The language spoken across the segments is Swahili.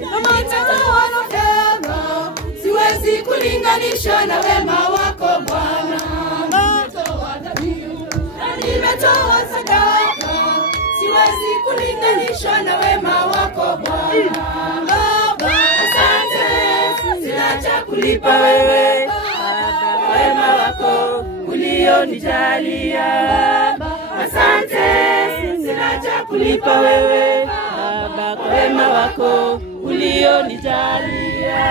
Nimetoa fedha, siwezi kulinganisha na wema wako Bwana. Nimetoa dhabihu na nimetoa sadaka, siwezi kulinganisha na wema wako Bwana. Baba, asante, sina cha kulipa wewe wema wako ulionijalia. Asante, sina cha kulipa wewe Baba kwa wema wako ulionijalia.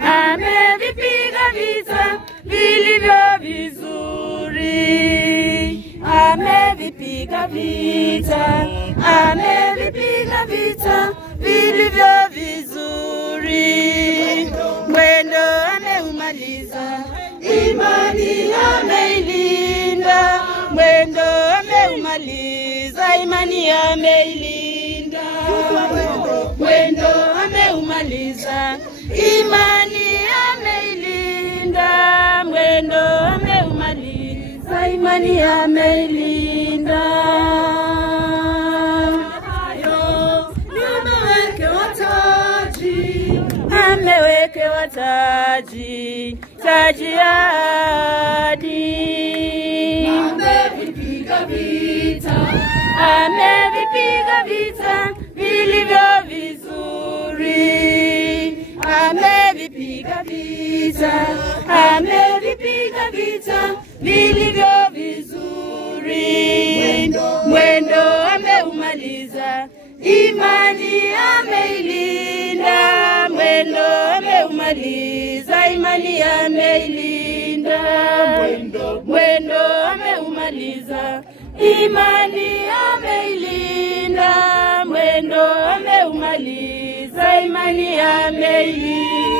Amevipiga vita vilivyo vizuri, amevipiga vita, amevipiga vita vilivyo vizuri. Mwendo ameumaliza, imani ameilinda. Mwendo ameumaliza, imani ameilinda. Mwendo ameumaliza, imani ameilinda. Mwendo ameumaliza, imani ameilinda. Amewekewa taji, taji ya ahadi. Amevipiga vita, amevipiga vita vilivyo vizuri. Amevipiga vita, amevipiga vita vilivyo vizuri. Mwendo ameumaliza, imani ameilinda. Mwendo ameumaliza, imani ameilinda. Mwendo ameumaliza, imani ameilinda. Mwendo ameumaliza, imani ameilinda.